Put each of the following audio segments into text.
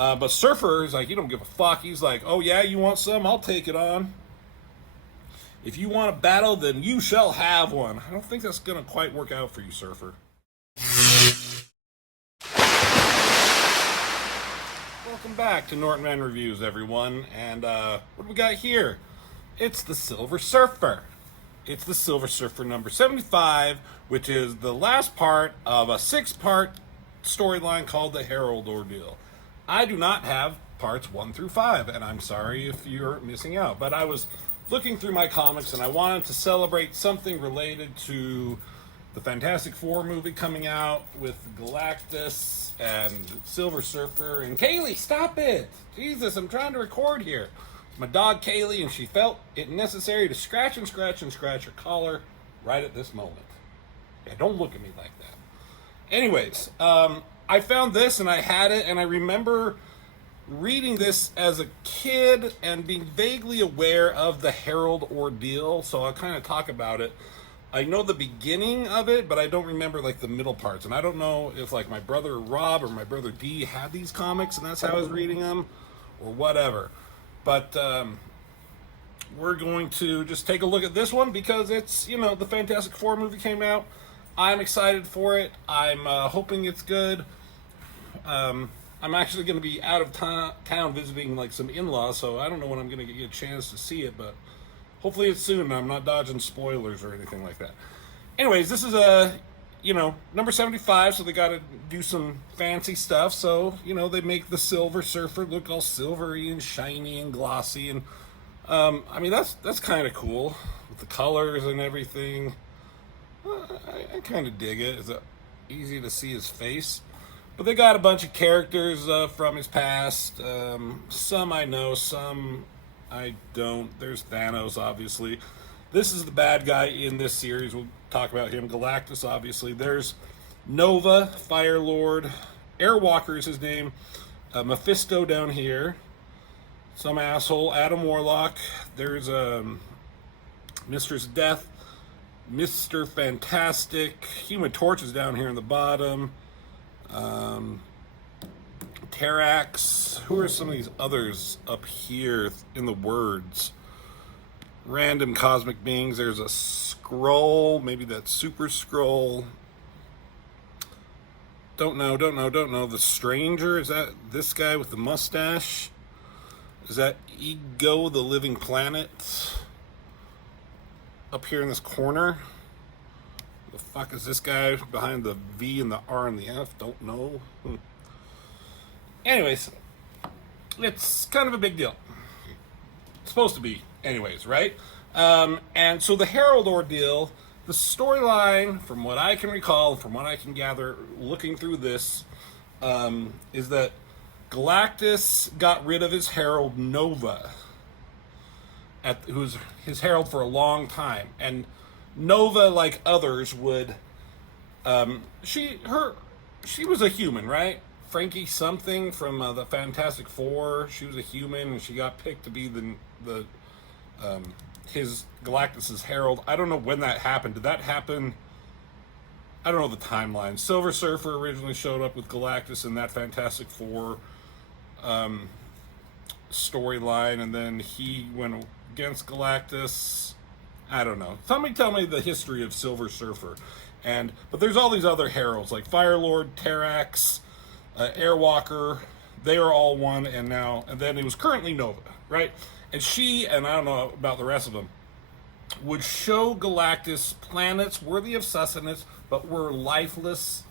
But Surfer is like, you don't give a fuck. He's like, oh yeah, you want some? I'll take it on. If you want a battle, then you shall have one. I don't think that's going to quite work out for you, Surfer. Welcome back to Norton Reviews, everyone. And what do we got here? It's the Silver Surfer. It's the Silver Surfer number 75, which is the last part of a 6-part storyline called the Herald Ordeal. I do not have parts 1 through 5, and I'm sorry if you're missing out. But I was looking through my comics, and I wanted to celebrate something related to the Fantastic Four movie coming out with Galactus and Silver Surfer. And Kaylee, stop it! Jesus, I'm trying to record here. My dog Kaylee, and she felt it necessary to scratch and scratch and scratch her collar right at this moment. Yeah, don't look at me like that. Anyways, I found this and I had it, and I remember reading this as a kid and being vaguely aware of the Herald Ordeal, so I'll kind of talk about it. I know the beginning of it, but I don't remember like the middle parts, and I don't know if like my brother Rob or my brother D had these comics and that's how I was reading them or whatever. But we're going to just take a look at this one because it's, you know, the Fantastic Four movie came out. I'm excited for it. I'm hoping it's good. I'm actually going to be out of town visiting like some in-laws, so I don't know when I'm going to get a chance to see it, but hopefully it's soon. I'm not dodging spoilers or anything like that. Anyways, this is number 75, so they got to do some fancy stuff. So, you know, they make the Silver Surfer look all silvery and shiny and glossy, and I mean that's kind of cool with the colors and everything. I kind of dig it. It's easy to see his face. But they got a bunch of characters from his past. Some I know, some I don't. There's Thanos, obviously. This is the bad guy in this series. We'll talk about him. Galactus, obviously. There's Nova, Fire Lord. Airwalker is his name. Mephisto down here. Some asshole. Adam Warlock. There's Mistress Death. Mr. Fantastic. Human Torch is down here in the bottom. Terrax. Who are some of these others up here in the words? Random cosmic beings. There's a scroll. Maybe that's Super Scroll. Don't know. The Stranger. Is that this guy with the mustache? Is that Ego, the Living Planet? Up here in this corner. The fuck is this guy behind the V and the R and the F? Don't know. Anyways, it's kind of a big deal. It's supposed to be, anyways, right? And so the Herald Ordeal, the storyline, from what I can recall, from what I can gather, looking through this, is that Galactus got rid of his Herald Nova, who's his Herald for a long time, and Nova, like others, would she was a human, right? Frankie something from the Fantastic Four. She was a human, and she got picked to be the his Galactus's herald. I don't know when that happened. Did that happen? I don't know the timeline. Silver Surfer originally showed up with Galactus in that Fantastic Four storyline, and then he went against Galactus. I don't know. Somebody tell me the history of Silver Surfer. But there's all these other heralds like Fire Lord, Terrax, Airwalker. They are all one, and then it was currently Nova, right? And she, and I don't know about the rest of them, would show Galactus planets worthy of sustenance, but were lifeless,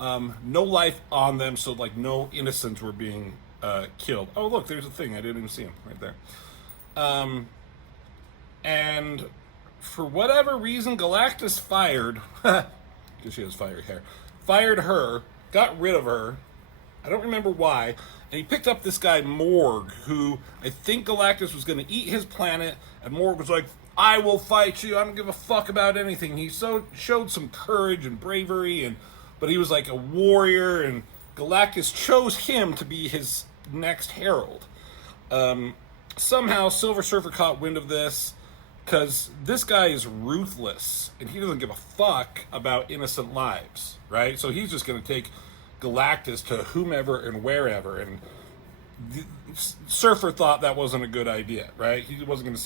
no life on them, so like no innocents were being killed. Oh, look, there's a thing. I didn't even see him right there. And for whatever reason, Galactus fired, because she has fiery hair, fired her, got rid of her. I don't remember why. And he picked up this guy, Morg, who I think Galactus was going to eat his planet. And Morg was like, I will fight you. I don't give a fuck about anything. He showed some courage and bravery, but he was like a warrior. And Galactus chose him to be his next herald. Somehow Silver Surfer caught wind of this, because this guy is ruthless, and he doesn't give a fuck about innocent lives, right? So he's just going to take Galactus to whomever and wherever, and Surfer thought that wasn't a good idea, right? He wasn't going to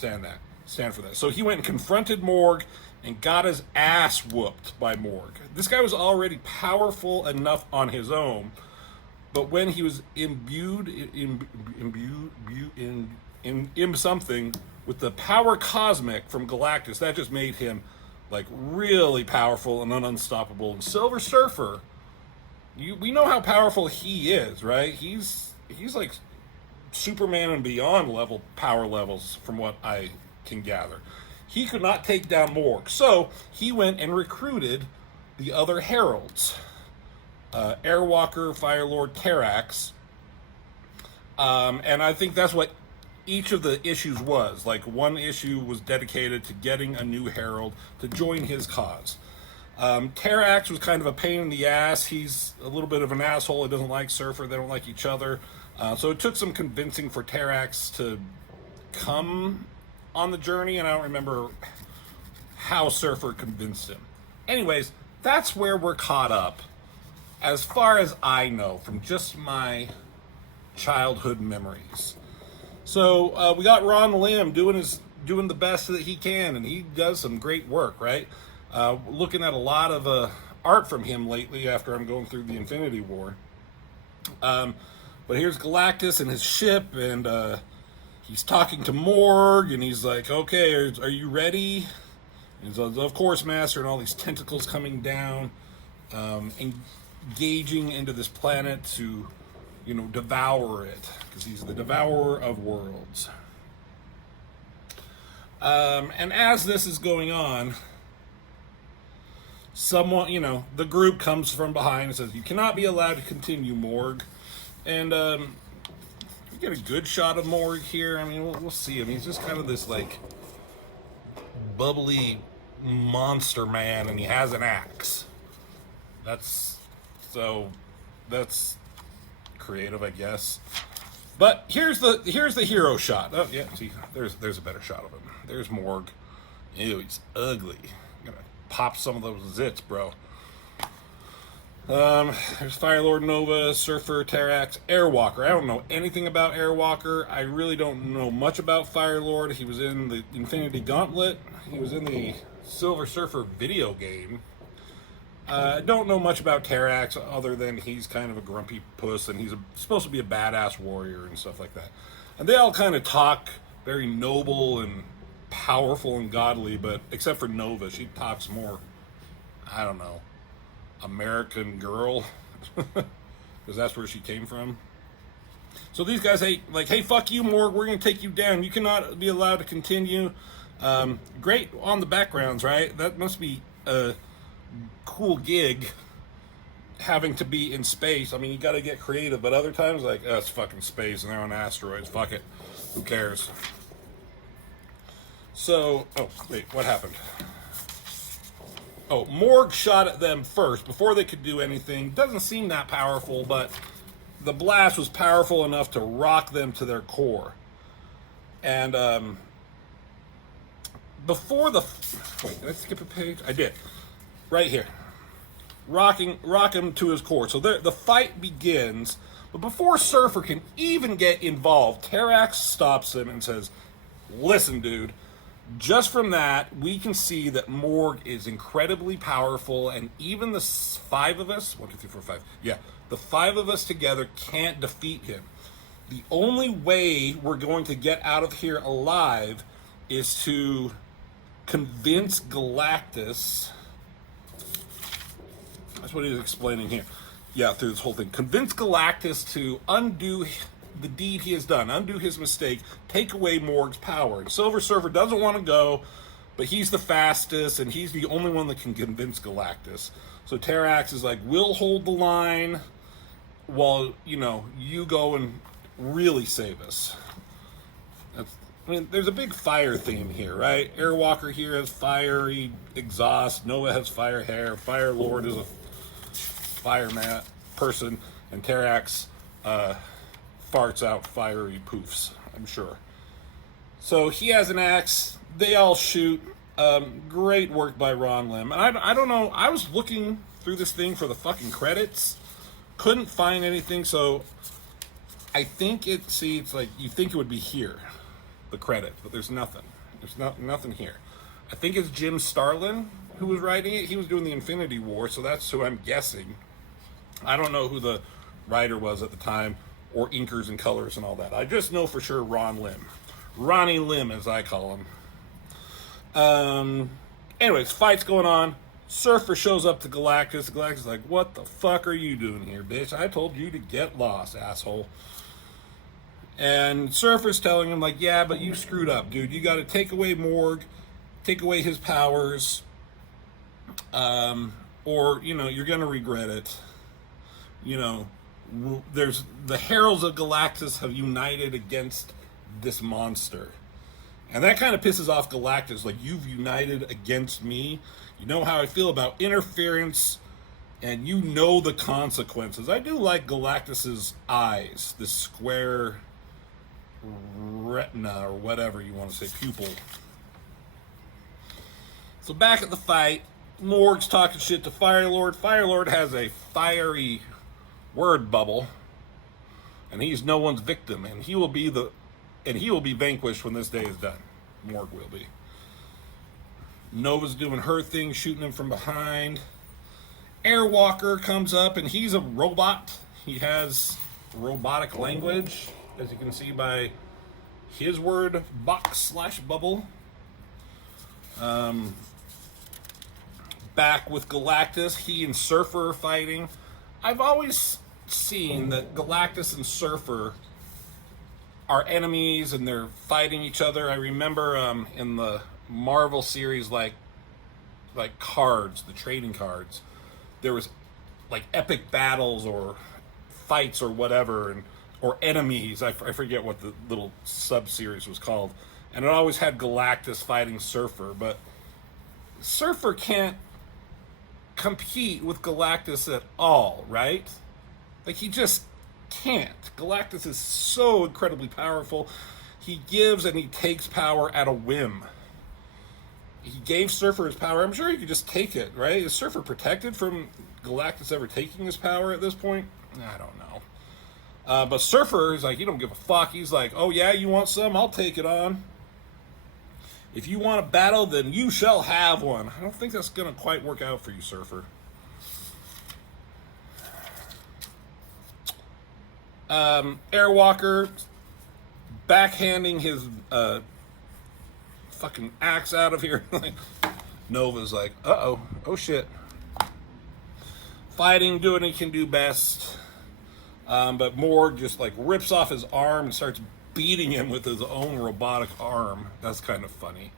stand for that. So he went and confronted Morg and got his ass whooped by Morg. This guy was already powerful enough on his own, but when he was imbued in something with the power cosmic from Galactus, that just made him like really powerful and unstoppable. And Silver Surfer, we know how powerful he is, right? He's like Superman and beyond level power levels from what I can gather. He could not take down Morg, so he went and recruited the other heralds, Airwalker, Firelord, Terrax, and I think that's what each of the issues was. Like, one issue was dedicated to getting a new herald to join his cause. Terrax was kind of a pain in the ass. He's a little bit of an asshole. He doesn't like Surfer. They don't like each other. So it took some convincing for Terrax to come on the journey, and I don't remember how Surfer convinced him. Anyways, that's where we're caught up, as far as I know, from just my childhood memories. So we got Ron Lim doing the best that he can, and he does some great work, right? Looking at a lot of art from him lately after I'm going through the Infinity War. But here's Galactus and his ship, and he's talking to Morg, and he's like, okay, are you ready? And he's like, of course, Master, and all these tentacles coming down, engaging into this planet to, devour it, because he's the devourer of worlds. And as this is going on, someone, the group comes from behind and says, you cannot be allowed to continue, Morg. And we get a good shot of Morg here. I mean, we'll see him. He's just kind of this, like, bubbly monster man, and he has an axe. That's creative, I guess. But here's the hero shot. Oh yeah, see, there's a better shot of him. There's Morg. Ew, he's ugly. I'm gonna pop some of those zits, bro. There's Firelord, Nova, Surfer, Terrax, Airwalker. I don't know anything about Airwalker. I really don't know much about Firelord. He was in the Infinity Gauntlet. He was in the Silver Surfer video game. I don't know much about Terrax other than he's kind of a grumpy puss, and he's supposed to be a badass warrior and stuff like that. And they all kind of talk very noble and powerful and godly, but except for Nova, she talks more, I don't know, American Girl, because that's where she came from. So these guys, hey, fuck you, Morg, we're going to take you down. You cannot be allowed to continue. Great on the backgrounds, right? That must be a cool gig, having to be in space. I mean, you got to get creative, but other times, like, oh, it's fucking space, and they're on asteroids. Fuck it. Who cares? So, oh, wait, what happened? Oh, Morg shot at them first before they could do anything. Doesn't seem that powerful, but the blast was powerful enough to rock them to their core. And before the wait, did I skip a page? I did. Right here, rock him to his core. So the fight begins, but before Surfer can even get involved, Terrax stops him and says, "Listen, dude. Just from that, we can see that Morg is incredibly powerful, and even the five of us, 1, 2, 3, 4, 5, yeah, the five of us together can't defeat him. The only way we're going to get out of here alive is to convince Galactus." That's what he's explaining here. Yeah, through this whole thing. Convince Galactus to undo the deed he has done, undo his mistake, take away Morg's power. And Silver Surfer doesn't want to go, but he's the fastest, and he's the only one that can convince Galactus. So Terrax is like, we'll hold the line while, you go and really save us. There's a big fire theme here, right? Airwalker here has fiery exhaust. Nova has fire hair. Firelord is a fireman person. And Terrax farts out fiery poofs, I'm sure. So he has an axe. They all shoot. Great work by Ron Lim. And I don't know. I was looking through this thing for the fucking credits. Couldn't find anything, so I think it's like you think it would be here, the credit, but there's nothing. There's nothing here. I think it's Jim Starlin who was writing it. He was doing the Infinity War, so that's who I'm guessing. I don't know who the writer was at the time, or inkers and colors and all that. I just know for sure Ron Lim. Ronnie Lim, as I call him. Anyways, fight's going on. Surfer shows up to Galactus. Galactus is like, what the fuck are you doing here, bitch? I told you to get lost, asshole. And Surfer's telling him, like, yeah, but you screwed up, dude. You got to take away Morg, take away his powers, or, you know, you're going to regret it. You know, there's the heralds of Galactus have united against this monster. And that kind of pisses off Galactus. Like, you've united against me. You know how I feel about interference, and you know the consequences. I do like Galactus's eyes, this square retina, or whatever you want to say, pupil. So back at the fight, Morg's talking shit to Firelord. Firelord has a fiery word bubble, and he's no one's victim, and he will be vanquished when this day is done. Morg will be. Nova's doing her thing, shooting him from behind. Airwalker comes up, and he's a robot. He has robotic language, as you can see by his word box/bubble. Back with Galactus, he and Surfer are fighting. I've always seen that Galactus and Surfer are enemies and they're fighting each other. I remember in the Marvel series, like cards, the trading cards, there was like epic battles or fights or whatever, or enemies. I forget what the little sub-series was called. And it always had Galactus fighting Surfer, but Surfer can't compete with Galactus at all, right? Like, he just can't. Galactus is so incredibly powerful. He gives and he takes power at a whim. He gave Surfer his power. I'm sure he could just take it, right? Is Surfer protected from Galactus ever taking his power at this point? I don't know. But Surfer is like, he don't give a fuck. He's like, oh yeah, you want some? I'll take it on. If you want a battle, then you shall have one. I don't think that's going to quite work out for you, Surfer. Airwalker backhanding his fucking axe out of here. Nova's like, uh-oh, oh shit. Fighting, doing what he can do best. But Morg just like rips off his arm and starts beating him with his own robotic arm. That's kind of funny.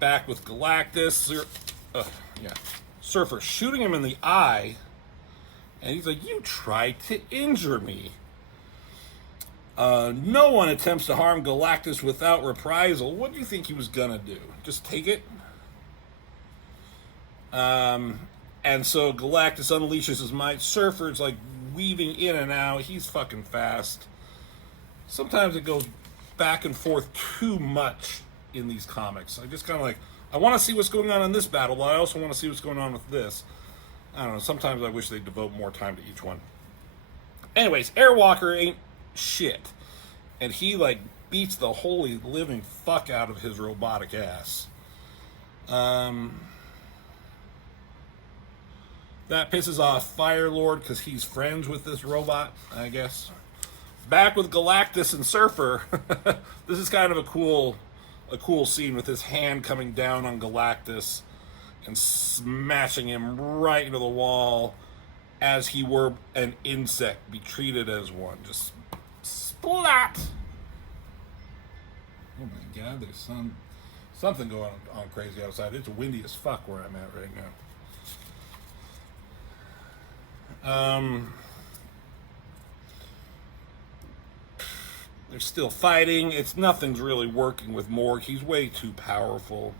Back with Galactus. Surfer shooting him in the eye. And he's like, you tried to injure me. No one attempts to harm Galactus without reprisal. What do you think he was gonna do? Just take it? And so Galactus unleashes his might. Surfer's like weaving in and out. He's fucking fast. Sometimes it goes back and forth too much in these comics. I just kind of like, I want to see what's going on in this battle, but I also want to see what's going on with this. I don't know. Sometimes I wish they'd devote more time to each one. Anyways, Airwalker ain't shit. And he, like, beats the holy living fuck out of his robotic ass. That pisses off Firelord because he's friends with this robot, I guess. Back with Galactus and Surfer. This is kind of a cool scene with his hand coming down on Galactus and smashing him right into the wall as he were an insect, be treated as one. Just splat! Oh my god, there's something going on crazy outside. It's windy as fuck where I'm at right now. They're still fighting. Nothing's really working with Morg. He's way too powerful.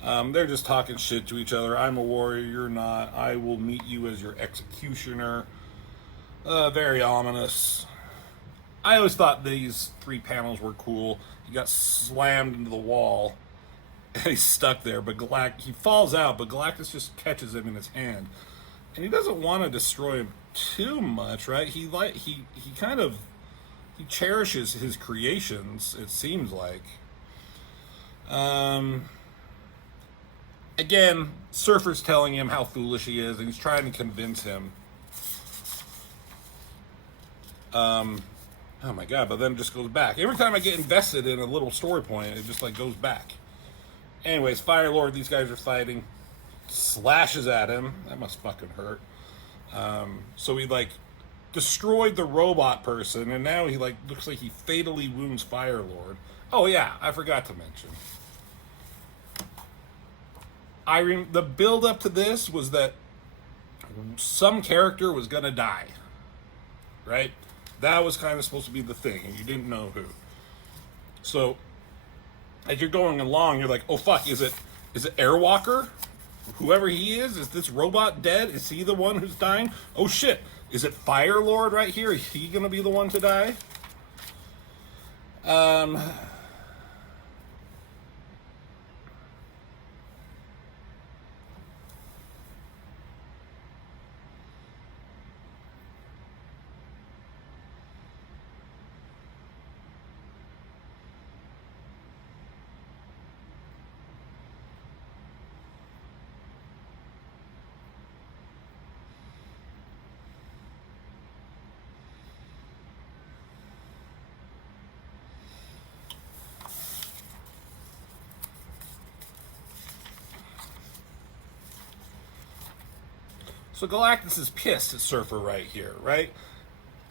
They're just talking shit to each other. I'm a warrior, you're not. I will meet you as your executioner. Very ominous. I always thought these 3 panels were cool. He got slammed into the wall, and he's stuck there. But he falls out, but Galactus just catches him in his hand. And he doesn't want to destroy him too much, right? He kind of he cherishes his creations. It seems like. Again, Surfer's telling him how foolish he is, and he's trying to convince him. Oh my god! But then it just goes back. Every time I get invested in a little story point, it just like goes back. Anyways, Fire Lord, these guys are fighting. Slashes at him. That must fucking hurt. So he like destroyed the robot person, and now he like looks like he fatally wounds Fire Lord. Oh yeah, I forgot to mention. The build up to this was that some character was gonna die, right? That was kind of supposed to be the thing, and you didn't know who. So as you're going along, you're like, oh fuck, is it Airwalker? Whoever he is this robot dead? Is he the one who's dying? Oh shit, is it Fire Lord right here? Is he gonna be the one to die? So Galactus is pissed at Surfer right here, right?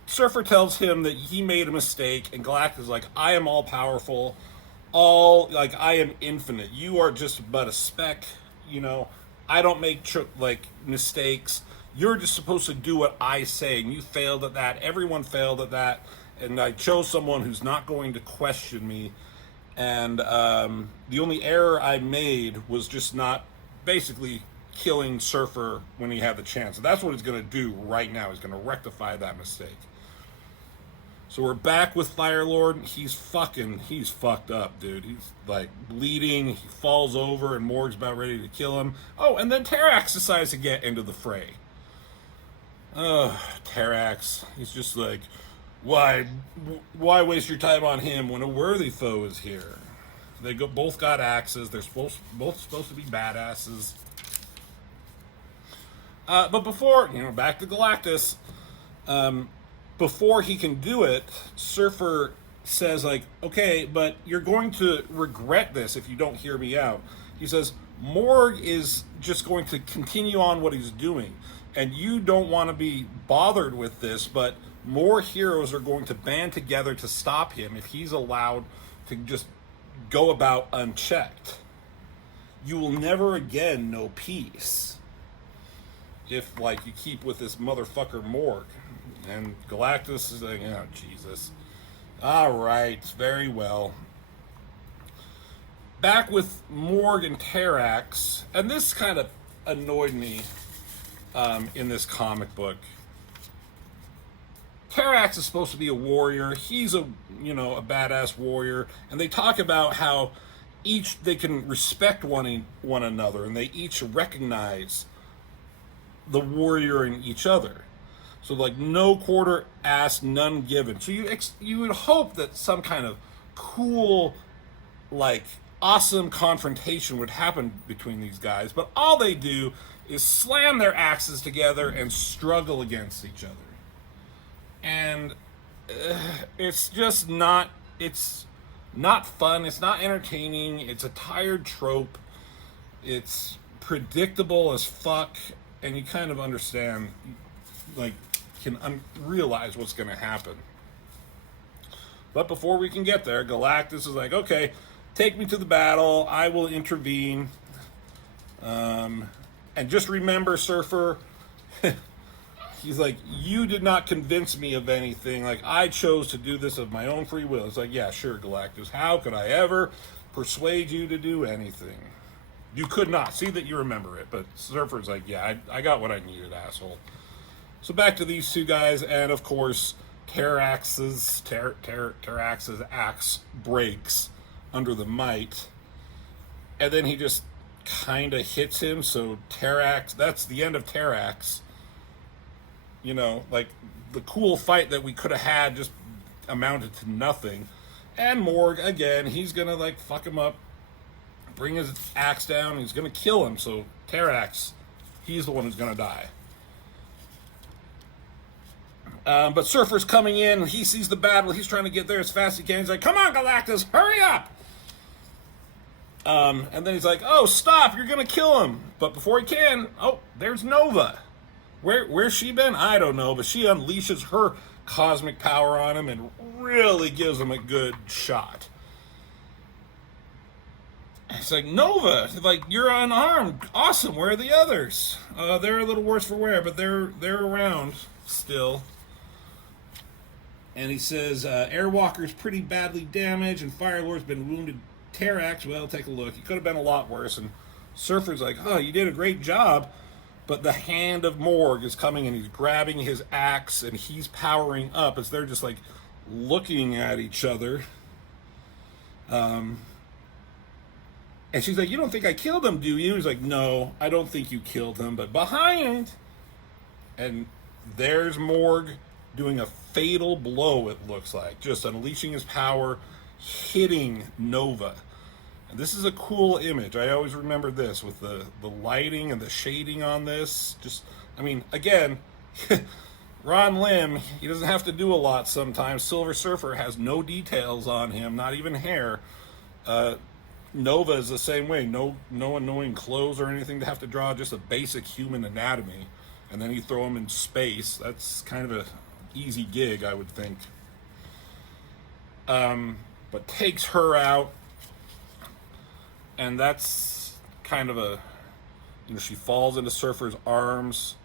Surfer tells him that he made a mistake, and Galactus is like, I am all powerful, I am infinite. You are just but a speck, you know. I don't make mistakes. You're just supposed to do what I say, and you failed at that. Everyone failed at that, and I chose someone who's not going to question me. And the only error I made was just not basically killing Surfer when he had the chance. And that's what he's going to do right now. He's going to rectify that mistake. So we're back with Fire Lord. He's fucked up, dude. He's like bleeding. He falls over, and Morg's about ready to kill him. Oh, and then Terrax decides to get into the fray. Terrax. He's just like, why waste your time on him when a worthy foe is here? They both got axes. They're both supposed to be badasses. But before, back to Galactus, before he can do it, Surfer says, like, okay, but you're going to regret this if you don't hear me out. He says, Morg is just going to continue on what he's doing, and you don't want to be bothered with this, but more heroes are going to band together to stop him if he's allowed to just go about unchecked. You will never again know peace if, you keep with this motherfucker Morg. And Galactus is like, oh, Jesus. All right, very well. Back with Morg and Terrax, and this kind of annoyed me in this comic book. Terrax is supposed to be a warrior. He's a badass warrior, and they talk about how they can respect one another, and they each recognize the warrior in each other. So no quarter asked, none given. So you would hope that some kind of cool, awesome confrontation would happen between these guys, but all they do is slam their axes together and struggle against each other. And it's just not fun. It's not entertaining. It's a tired trope. It's predictable as fuck. And you kind of understand, realize what's going to happen. But before we can get there, Galactus is like, okay, take me to the battle. I will intervene. And just remember, Surfer, he's like, you did not convince me of anything. I chose to do this of my own free will. It's like, yeah, sure, Galactus. How could I ever persuade you to do anything? You could not. See that you remember it. But Surfer's like, yeah, I got what I needed, asshole. So back to these two guys, and of course, Terrax's axe breaks under the might. And then he just kind of hits him, so that's the end of Terrax. like the cool fight that we could have had just amounted to nothing. And Morg, again, he's gonna like fuck him up, bring his axe down, he's gonna kill him. So Terrax, he's the one who's gonna die. But Surfer's coming in, he sees the battle, he's trying to get there as fast as he can. He's like, come on, Galactus, hurry up! And then he's like, oh, stop, you're gonna kill him. But before he can, oh, there's Nova. Where's she been? I don't know, but she unleashes her cosmic power on him and really gives him a good shot. It's like, Nova, like, you're unarmed. Awesome, where are the others? They're a little worse for wear, but they're around still. And he says, Airwalker's pretty badly damaged and Firelord's been wounded. Terrax, well, take a look. He could have been a lot worse. And Surfer's like, oh, you did a great job. But the hand of Morg is coming and he's grabbing his axe and he's powering up as they're just like looking at each other. And she's like, you don't think I killed him, do you? He's like, no, I don't think you killed him. But behind, and there's Morg doing a fatal blow, it looks like. Just unleashing his power, hitting Nova. And this is a cool image. I always remember this with the lighting and the shading on this. Just, I mean, again, Ron Lim, he doesn't have to do a lot sometimes. Silver Surfer has no details on him, not even hair. Nova is the same way. No annoying clothes or anything to have to draw, just a basic human anatomy. And then you throw him in space. That's kind of a easy gig, I would think. But takes her out. And that's kind of a, she falls into Surfer's arms.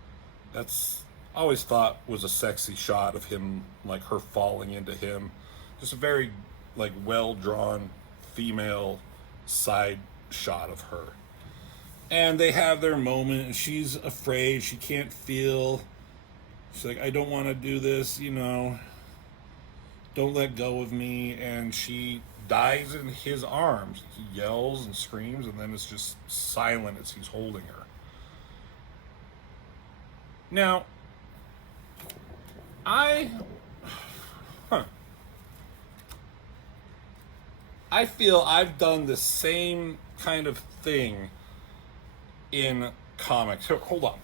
That's always thought was a sexy shot of him, like her falling into him. Just a very, like, well-drawn female side shot of her. And they have their moment, and she's afraid. She can't feel. She's like, I don't want to do this, Don't let go of me. And she dies in his arms. He yells and screams, and then it's just silent as he's holding her. Now, I feel I've done the same kind of thing in comics. Hold on.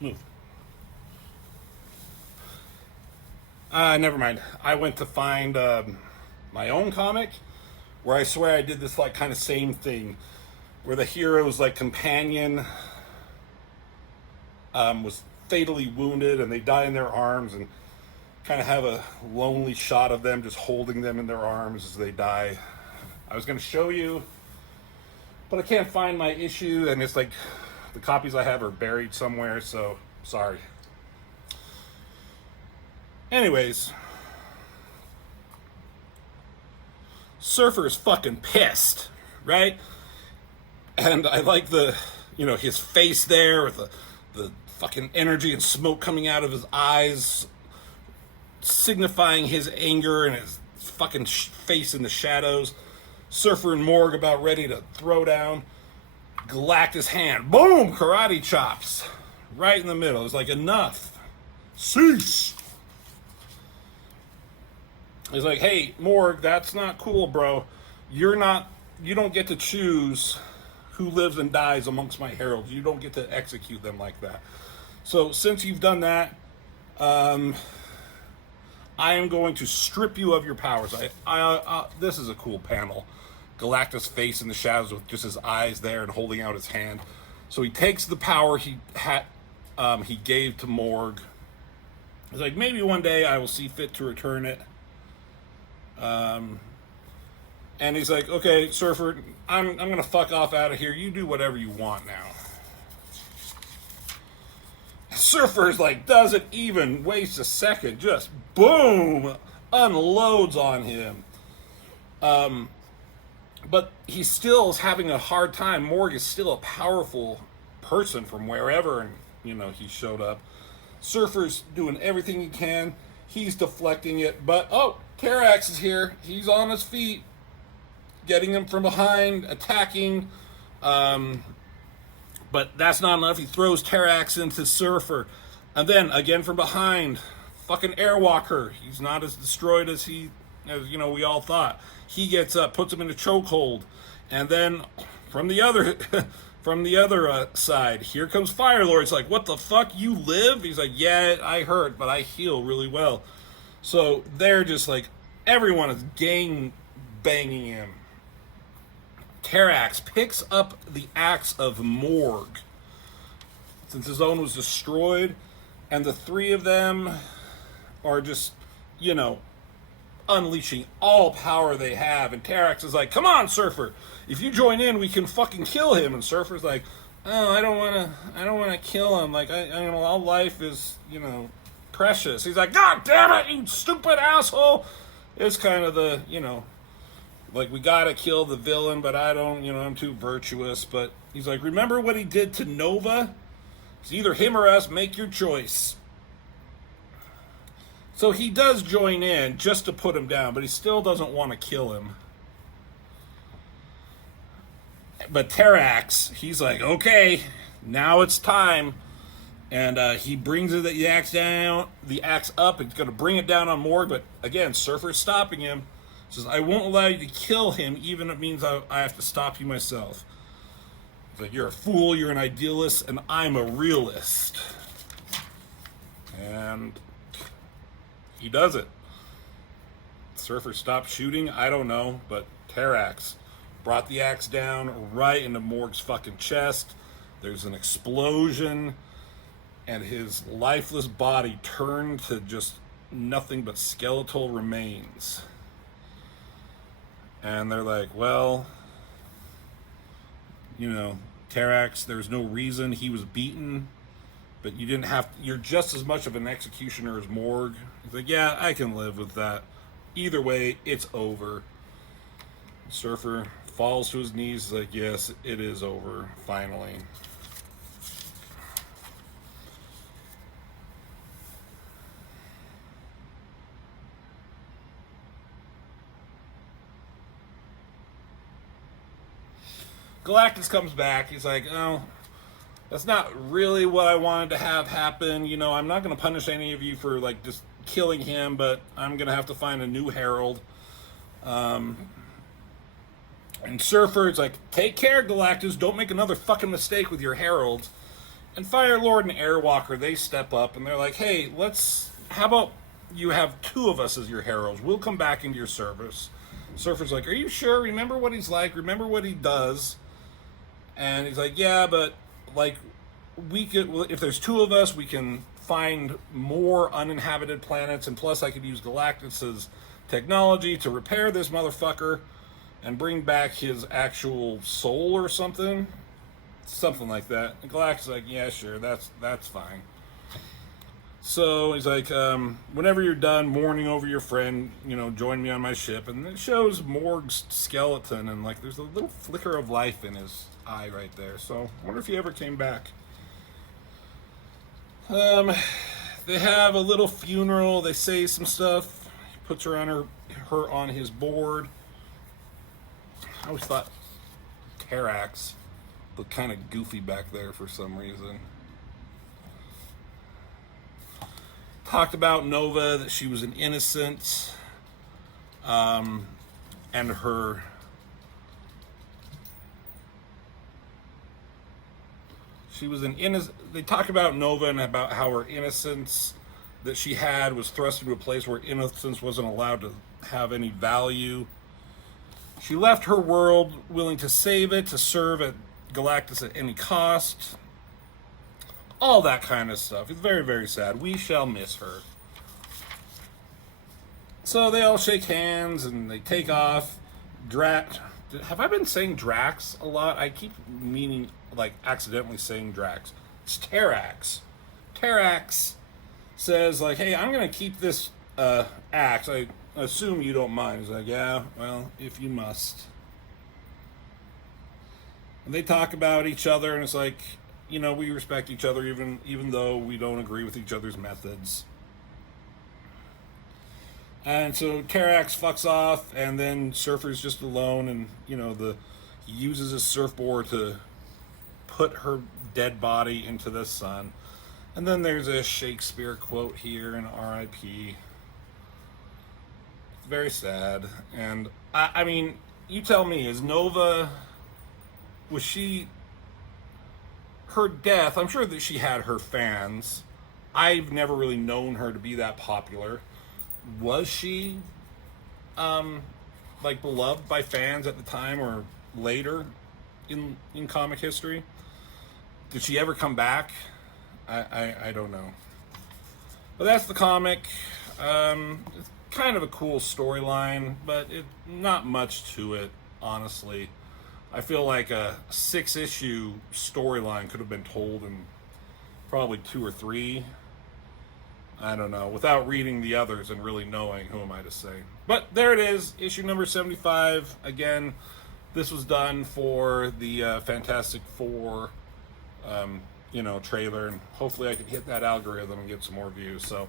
Move. Never mind. I went to find my own comic where I swear I did this like kind of same thing where the hero's like companion was fatally wounded and they die in their arms and kind of have a lonely shot of them just holding them in their arms as they die. I was going to show you, but I can't find my issue, and it's like the copies I have are buried somewhere, so sorry. Anyways, Surfer is fucking pissed, right? And I like his face there with the fucking energy and smoke coming out of his eyes, signifying his anger, and his fucking face in the shadows. Surfer and Morg about ready to throw down. Galactus hand, boom, karate chops, right in the middle. It's like, enough, cease. He's like, hey, Morg, that's not cool, bro. You don't get to choose who lives and dies amongst my heralds. You don't get to execute them like that. So since you've done that, I am going to strip you of your powers. This is a cool panel. Galactus' face in the shadows with just his eyes there and holding out his hand. So he takes the power he gave to Morg. He's like, maybe one day I will see fit to return it. And he's like, okay, Surfer, I'm gonna fuck off out of here. You do whatever you want now. Surfer's like, doesn't even waste a second, just boom, unloads on him. But he still is having a hard time. Morg is still a powerful person from wherever, he showed up. Surfer's doing everything he can. He's deflecting it, but Terrax is here. He's on his feet, getting him from behind, attacking. But that's not enough. He throws Terrax into Surfer. And then, again from behind, fucking Airwalker. He's not as destroyed as we all thought. He gets up, puts him in a chokehold. And then, from the other side, here comes Firelord. It's like, what the fuck, you live? He's like, yeah, I hurt, but I heal really well. So, they're just like, everyone is gang banging him. Terrax picks up the axe of Morg, since his own was destroyed, and the three of them are just, unleashing all power they have. And Terrax is like, come on, Surfer, if you join in, we can fucking kill him. And Surfer's like, oh, I don't want to kill him. Like, all life is, precious. He's like, God damn it, you stupid asshole. It's kind of the, like, we gotta kill the villain, but I don't, I'm too virtuous. But he's like, remember what he did to Nova? It's either him or us, make your choice. So he does join in just to put him down, but he still doesn't want to kill him. But Terrax, he's like, okay, now it's time. And he brings the axe up. He's going to bring it down on Morg, but again, Surfer's stopping him. He says, I won't allow you to kill him, even if it means I have to stop you myself. He's like, you're a fool, you're an idealist, and I'm a realist. And he does it. Surfer stopped shooting, I don't know, but Terrax brought the axe down right into Morg's fucking chest. There's an explosion, and his lifeless body turned to just nothing but skeletal remains. And they're like, well, Terrax, there's no reason he was beaten, but you're just as much of an executioner as Morg. He's like, yeah, I can live with that. Either way, it's over. Surfer falls to his knees. He's like, yes, it is over, finally. Galactus comes back. He's like, oh, that's not really what I wanted to have happen. I'm not going to punish any of you for, just killing him, but I'm going to have to find a new herald. And Surfer's like, take care, Galactus. Don't make another fucking mistake with your heralds. And Firelord and Airwalker, they step up, and they're like, hey, how about you have two of us as your heralds? We'll come back into your service. Surfer's like, are you sure? Remember what he's like? Remember what he does? And he's like, yeah, but, we could, if there's two of us, we can find more uninhabited planets, and plus I could use Galactus's technology to repair this motherfucker and bring back his actual soul or something. Something like that. And Galactus is like, yeah, sure, that's fine. So he's like, whenever you're done mourning over your friend, join me on my ship. And it shows Morg's skeleton, and like there's a little flicker of life in his eye right there. So I wonder if he ever came back. They have a little funeral. They say some stuff. He puts her on his board. I always thought Terax looked kind of goofy back there for some reason. Talked about Nova, that she was an innocent, and her she was an innocent. They talk about Nova and about how her innocence that she had was thrust into a place where innocence wasn't allowed to have any value. She left her world willing to save it, to serve at Galactus at any cost. All that kind of stuff. It's very, very sad. We shall miss her. So they all shake hands and they take off. Have I been saying Drax a lot? I keep meaning, like, accidentally saying Drax. It's Terax. Terax says, like, hey, I'm going to keep this axe. I assume you don't mind. He's like, yeah, well, if you must. And they talk about each other, and it's like, we respect each other even though we don't agree with each other's methods. And so Terax fucks off, and then Surfer's just alone, and he uses his surfboard to put her dead body into the sun. And then there's a Shakespeare quote here, an R.I.P. It's very sad. And I mean, you tell me, was she, her death, I'm sure that she had her fans. I've never really known her to be that popular. Was she, beloved by fans at the time or later in comic history? Did she ever come back? I don't know. But that's the comic. It's kind of a cool storyline, but not much to it, honestly. I feel like a 6-issue storyline could have been told in probably 2 or 3. I don't know, without reading the others and really knowing, who am I to say. But there it is, issue number 75. Again, this was done for the Fantastic Four, trailer, and hopefully I can hit that algorithm and get some more views. So,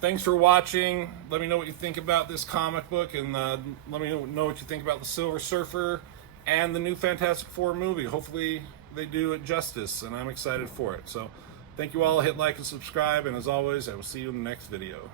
thanks for watching. Let me know what you think about this comic book, and let me know what you think about the Silver Surfer and the new Fantastic Four movie. Hopefully they do it justice, and I'm excited for it. So, thank you all. Hit like and subscribe, and as always, I will see you in the next video.